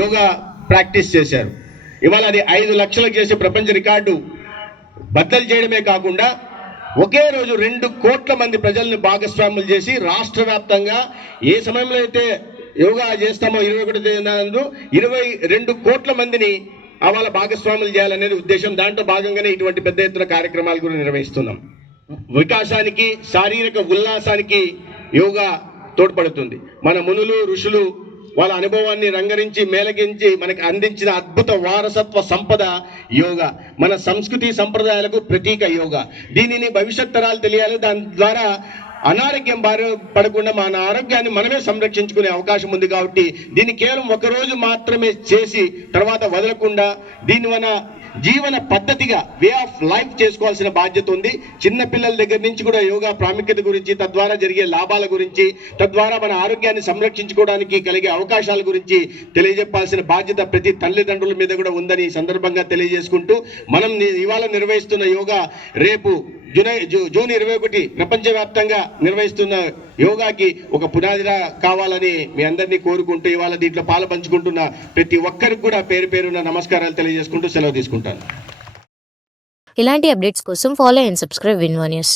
Yoga practice చేశారు. ఇవాళ అది 5 లక్షలకు చేసే ప్రపంచ రికార్డు బద్దలు చేయడమే కాకుండా ఒకే రోజు 2 కోట్ల మంది ప్రజల్ని భాగస్వాములు చేసి రాష్ట్ర వ్యాప్తంగా ఏ సమయంలో అయితే యోగా చేస్తామో 22 కోట్ల మందిని వాళ్ళ భాగస్వాములు చేయాలనేది ఉద్దేశం. దాంట్లో భాగంగానే ఇటువంటి పెద్ద ఎత్తున కార్యక్రమాలు కూడా నిర్వహిస్తున్నాం. వికాసానికి, శారీరక ఉల్లాసానికి యోగా తోడ్పడుతుంది. మన మునులు ఋషులు వాళ్ళ అనుభవాన్ని రంగరించి మేలగించి మనకి అందించిన అద్భుత వారసత్వ సంపద యోగా. మన సంస్కృతి సంప్రదాయాలకు ప్రతీక యోగా. దీనిని భవిష్యత్ తరాలు తెలియాలి. దాని ద్వారా అనారోగ్యం బారి పడకుండా మన ఆరోగ్యాన్ని మనమే సంరక్షించుకునే అవకాశం ఉంది. కాబట్టి దీన్ని కేవలం ఒకరోజు మాత్రమే చేసి తర్వాత వదలకుండా దీన్ని మన జీవన పద్ధతిగా, వే ఆఫ్ లైఫ్ చేసుకోవాల్సిన బాధ్యత ఉంది. చిన్న పిల్లల దగ్గర నుంచి కూడా యోగా ప్రాముఖ్యత గురించి, తద్వారా జరిగే లాభాల గురించి, తద్వారా మన ఆరోగ్యాన్ని సంరక్షించుకోవడానికి కలిగే అవకాశాల గురించి తెలియజెప్పాల్సిన బాధ్యత ప్రతి తల్లిదండ్రుల మీద కూడా ఉందని ఈ సందర్భంగా తెలియజేసుకుంటూ, మనం ఇవాళ నిర్వహిస్తున్న యోగా రేపు జూన్ 21 ప్రపంచవ్యాప్తంగా నిర్వహిస్తున్న యోగాకి ఒక పునాదిగా కావాలని మీ అందరినీ కోరుకుంటూ ఇవాళ దీంట్లో పాలు పంచుకుంటున్న ప్రతి ఒక్కరికి కూడా పేరు పేరున నమస్కారాలు తెలియజేసుకుంటూ సెలవు తీసుకుంటాను. ఇలాంటి అప్డేట్స్ కోసం ఫాలో అండ్ సబ్స్క్రైబ్ విన్వా న్యూస్.